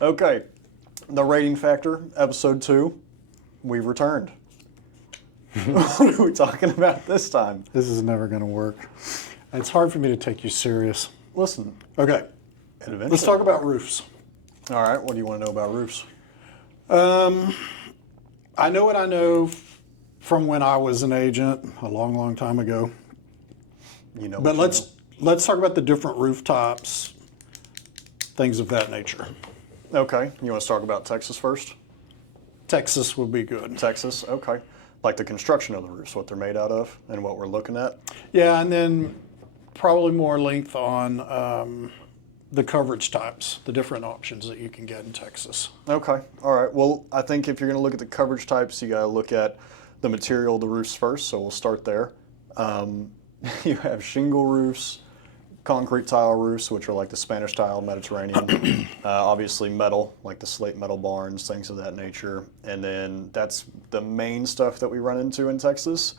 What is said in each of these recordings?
Okay, the rating factor, episode 2, we've returned. What are we talking about this time? This is never going to work. It's hard for me to take you serious. Listen, Okay, eventually. let's talk about roofs. All right, what do you want to know about roofs? I know what I know from when I was an agent a long, long time ago. You know, But what you let's talk about the different rooftops, things of that nature. know. Okay, you want to talk about Texas first? Texas would be good. Texas, okay. Like the construction of the roofs, what they're made out of, and what we're looking at. Yeah, and then probably more length on the coverage types, the different options that you can get in Texas. Okay, all right. Well, I think if you're going to look at the coverage types, you got to look at the material of the roofs first, so we'll start there. You have shingle roofs, concrete tile roofs, which are like the Spanish tile, Mediterranean. Obviously metal, like the slate metal barns, things of that nature. And then that's the main stuff that we run into in Texas.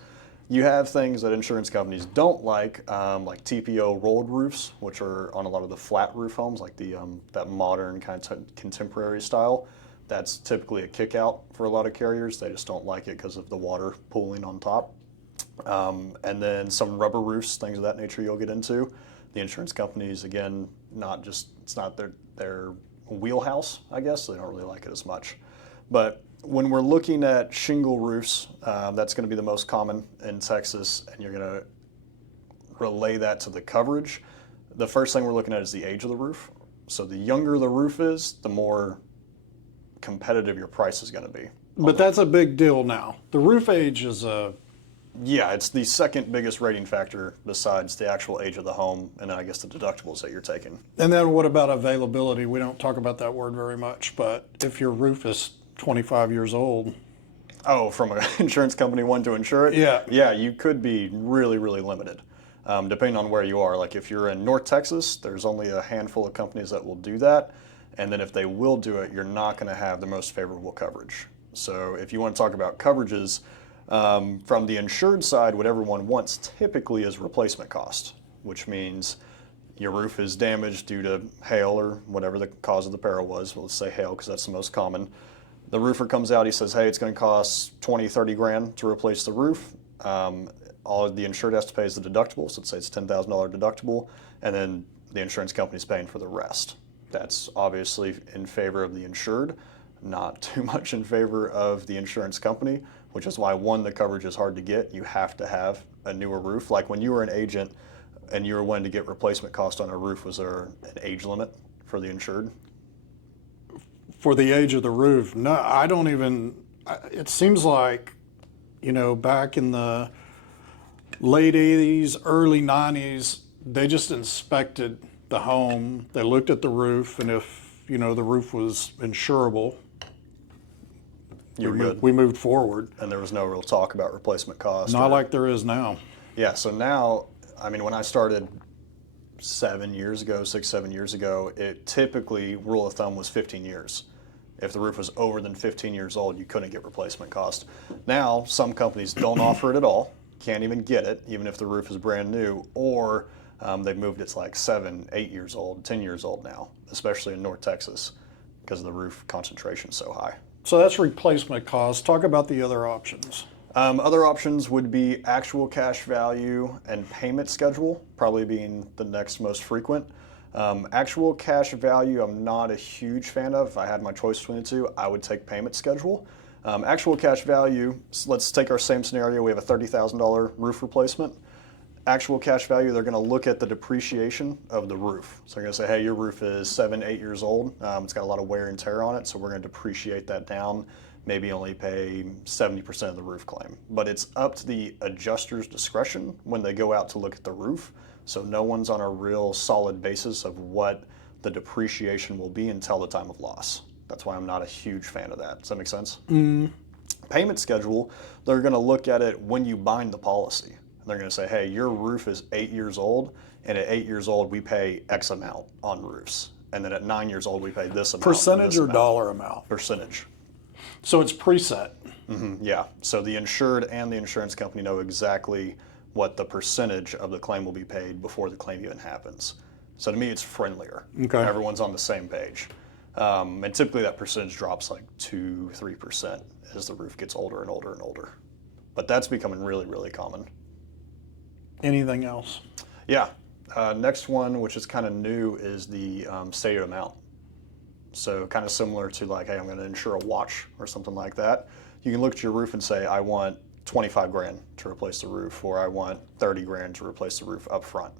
You have things that insurance companies don't like TPO rolled roofs, which are on a lot of the flat roof homes, like the that modern kind of contemporary style. That's typically a kick out for a lot of carriers. They just don't like it because of the water pooling on top. And then some rubber roofs, things of that nature you'll get into. The insurance companies, again, it's not their wheelhouse, I guess. So they don't really like it as much. But when we're looking at shingle roofs, that's going to be the most common in Texas, and you're going to relay that to the coverage. The first thing we're looking at is the age of the roof. So the younger the roof is, the more competitive your price is going to be. But that's a big deal now. The roof age is Yeah, it's the second biggest rating factor besides the actual age of the home, and then I guess the deductibles that you're taking. and then what about availability? We don't talk about that word very much, but if your roof is 25 years old. Oh, from an insurance company wanting to insure it? Yeah. Yeah, you could be really, really limited, depending on where you are. Like if you're in North Texas, there's only a handful of companies that will do that. And then if they will do it, you're not going to have the most favorable coverage. So if you want to talk about coverages, from the insured side, what everyone wants typically is replacement cost, which means your roof is damaged due to hail or whatever the cause of the peril was. Well, let's say hail because that's the most common. The roofer comes out, he says, hey, it's going to cost 20, 30 grand to replace the roof. All the insured has to pay is the deductible, so let's say it's $10,000 deductible, and then the insurance company's paying for the rest. That's obviously in favor of the insured, not too much in favor of the insurance company, which is why, one, the coverage is hard to get. You have to have a newer roof. Like when you were an agent and you were wanting to get replacement cost on a roof, was there an age limit for the insured? For the age of the roof, no, I don't even. It seems like, back in the late 80s, early 90s, they just inspected the home. They looked at the roof, and if, the roof was insurable, You were good. we moved forward. And there was no real talk about replacement cost. Not like there is now. Yeah, so now, I mean, when I started 6, 7 years ago, it typically, rule of thumb was 15 years. If the roof was over than 15 years old, you couldn't get replacement cost. Now, some companies don't offer it at all, can't even get it, even if the roof is brand new, or they've moved it to like 7, 8 years old, 10 years old now, especially in North Texas, because the roof concentration is so high. So that's replacement cost. Talk about the other options. Other options would be actual cash value and payment schedule, probably being the next most frequent. Actual cash value, I'm not a huge fan of. If I had my choice between the two, I would take payment schedule. Actual cash value, let's take our same scenario. We have a $30,000 roof replacement. Actual cash value, they're going to look at the depreciation of the roof. So they're going to say, hey, your roof is 7, 8 years old. It's got a lot of wear and tear on it, so we're going to depreciate that down. Maybe only pay 70% of the roof claim. But it's up to the adjuster's discretion when they go out to look at the roof. So no one's on a real solid basis of what the depreciation will be until the time of loss. That's why I'm not a huge fan of that. Does that make sense? Payment schedule, they're going to look at it when you bind the policy. And they're going to say, hey, your roof is 8 years old, and at 8 years old, we pay X amount on roofs. And then at 9 years old, we pay this amount. Percentage or dollar amount? Percentage. So it's preset. Yeah. So the insured and the insurance company know exactly what the percentage of the claim will be paid before the claim even happens. So to me, it's friendlier. Okay. Everyone's on the same page. And typically that percentage drops like 2-3% as the roof gets older and older and older. But that's becoming really, really common. Anything else? Yeah. Next one, which is kind of new, is the stated amount. So kind of similar to like, hey, I'm going to insure a watch or something like that. You can look at your roof and say, I want 25 grand to replace the roof, or I want 30 grand to replace the roof up front.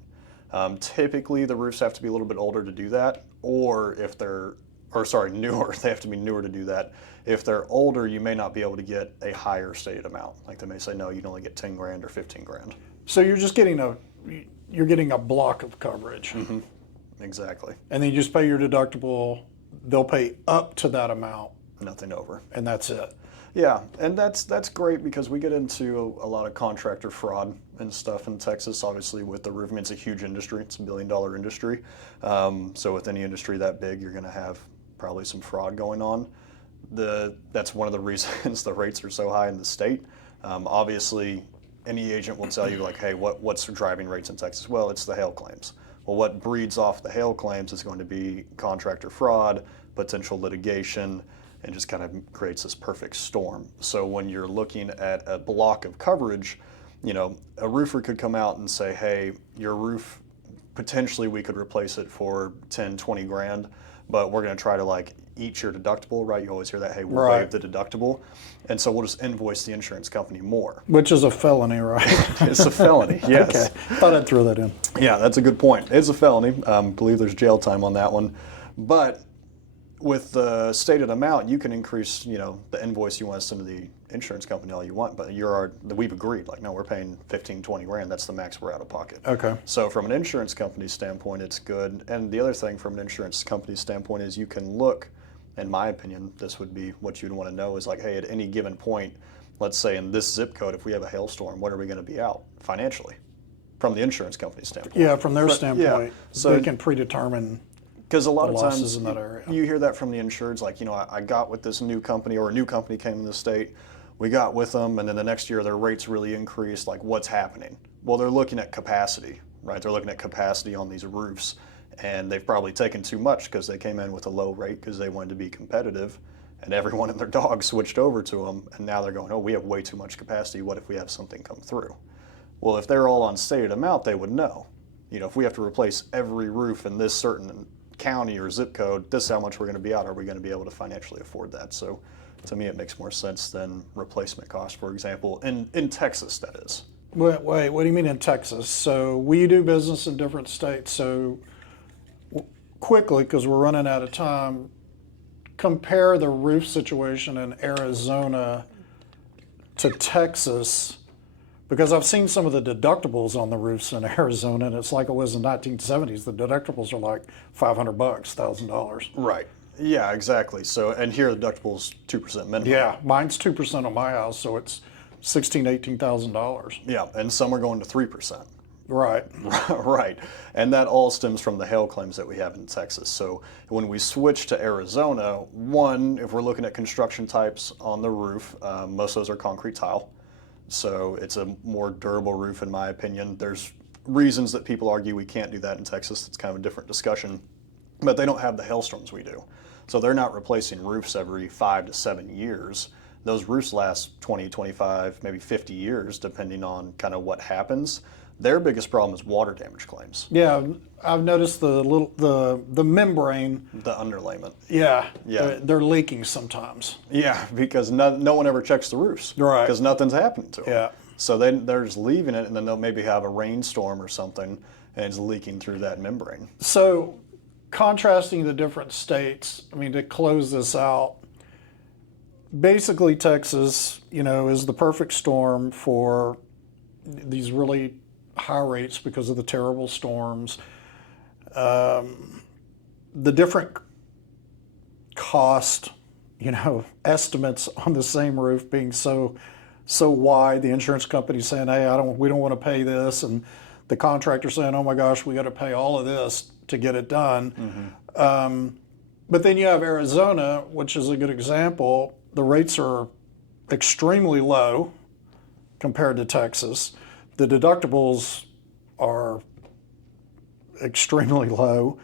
Typically, the roofs have to be a little bit older to do that, or if they're, or sorry, newer, they have to be newer to do that. If they're older, you may not be able to get a higher stated amount. Like they may say, no, you can only get 10 grand or 15 grand. So you're just getting a block of coverage. Mm-hmm. Exactly. And then you just pay your deductible. They'll pay up to that amount. Nothing over. And that's it. Yeah, and that's great because we get into a lot of contractor fraud and stuff in Texas. Obviously, with the roofing, it's a huge industry. It's $1 billion industry. So with any industry that big, you're going to have probably some fraud going on. That's one of the reasons the rates are so high in the state. Obviously, any agent will tell you like, hey, what's driving rates in Texas? Well, it's the hail claims. Well, what breeds off the hail claims is going to be contractor fraud, potential litigation, and just kind of creates this perfect storm. So when you're looking at a block of coverage, you know, a roofer could come out and say, hey, your roof, potentially we could replace it for 10, 20 grand, but we're going to try to like eat your deductible, right? You always hear that, hey, we'll waive the deductible. And so we'll just invoice the insurance company more. Which is a felony, right? It's a felony, yes. Okay, thought I'd throw that in. Yeah, that's a good point. It's a felony. I believe there's jail time on that one. But with the stated amount, you can increase, you know, the invoice you want to send to the insurance company all you want, but we've agreed, like, no, we're paying 15, 20 grand. That's the max we're out of pocket. Okay. So from an insurance company standpoint, it's good. And the other thing from an insurance company standpoint is you can look, in my opinion, this would be what you'd want to know is like, hey, at any given point, let's say in this zip code, if we have a hailstorm, what are we going to be out financially from the insurance company standpoint? Yeah, from their standpoint, so they can predetermine because a lot of losses times in that area. You hear that from the insureds, like, you know, I got with this new company, or a new company came in the state, we got with them, and then the next year their rates really increased. Like, what's happening? Well, they're looking at capacity, right? They're looking at capacity on these roofs, and they've probably taken too much because they came in with a low rate because they wanted to be competitive, and everyone and their dog switched over to them, and now they're going, oh, we have way too much capacity. What if we have something come through? Well, if they're all on stated amount, they would know. You know, if we have to replace every roof in this certain county or zip code, this is how much we're going to be out. Are we going to be able to financially afford that? So to me, it makes more sense than replacement cost, for example, in Texas, that is. Wait, what do you mean in Texas? So we do business in different states. So quickly, because we're running out of time, compare the roof situation in Arizona to Texas, because I've seen some of the deductibles on the roofs in Arizona, and it's like it was in the 1970s. The deductibles are like $500, $1,000. Right. Yeah, exactly. So, and here the deductible's 2% minimum. Yeah, mine's 2% on my house, so it's $16,000, $18,000. Yeah, and some are going to 3%. Right. Right. And that all stems from the hail claims that we have in Texas. So when we switch to Arizona, one, if we're looking at construction types on the roof, most of those are concrete tile. So it's a more durable roof, in my opinion. There's reasons that people argue we can't do that in Texas. It's kind of a different discussion. But they don't have the hailstorms we do. So they're not replacing roofs every 5 to 7 years. Those roofs last 20, 25, maybe 50 years, depending on kind of what happens. Their biggest problem is water damage claims. Yeah, I've noticed the membrane. The underlayment. Yeah, Yeah. they're leaking sometimes. Yeah, because no one ever checks the roofs. Right. Because nothing's happening to them. Yeah. So they're just leaving it, and then they'll maybe have a rainstorm or something, and it's leaking through that membrane. So, contrasting the different states, I mean, to close this out, basically Texas, you know, is the perfect storm for these really high rates because of the terrible storms. The different cost, you know, estimates on the same roof being so wide. The insurance company saying, "Hey, we don't want to pay this," and the contractor saying, "Oh my gosh, we got to pay all of this to get it done." Mm-hmm. But then you have Arizona, which is a good example. The rates are extremely low compared to Texas. The deductibles are extremely low,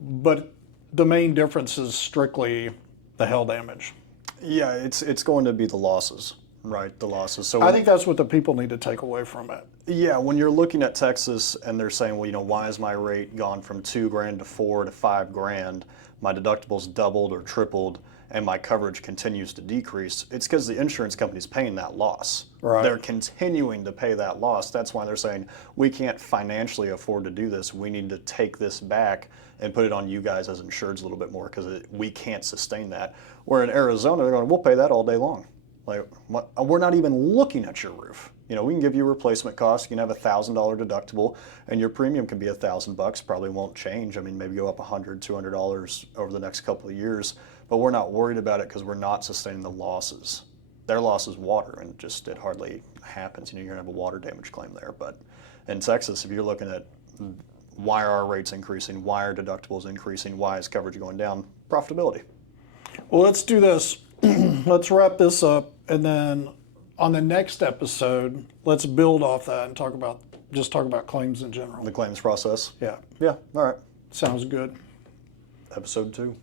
but the main difference is strictly the hail damage. Yeah, it's going to be the losses, right? The losses. So I think that's what the people need to take away from it. yeah, when you're looking at Texas and they're saying, well, why is my rate gone from $2,000 to $4,000 to $5,000? My deductibles doubled or tripled, and my coverage continues to decrease. It's because the insurance company's paying that loss. Right. They're continuing to pay that loss. That's why they're saying we can't financially afford to do this. We need to take this back and put it on you guys as insureds a little bit more because we can't sustain that. Where in Arizona, they're going, we'll pay that all day long. Like, we're not even looking at your roof. We can give you a replacement cost. You can have a $1,000 deductible, and your premium can be $1,000. Probably won't change. I mean, maybe go up $100, $200 over the next couple of years. But we're not worried about it because we're not sustaining the losses. Their loss is water, and it hardly happens. You're gonna have a water damage claim there. But in Texas, if you're looking at why are our rates increasing, why are deductibles increasing, why is coverage going down, profitability. Well, let's do this. Let's wrap this up, and then on the next episode, let's build off that and talk about claims in general. The claims process. Yeah, Yeah. All right. sounds good. Episode 2.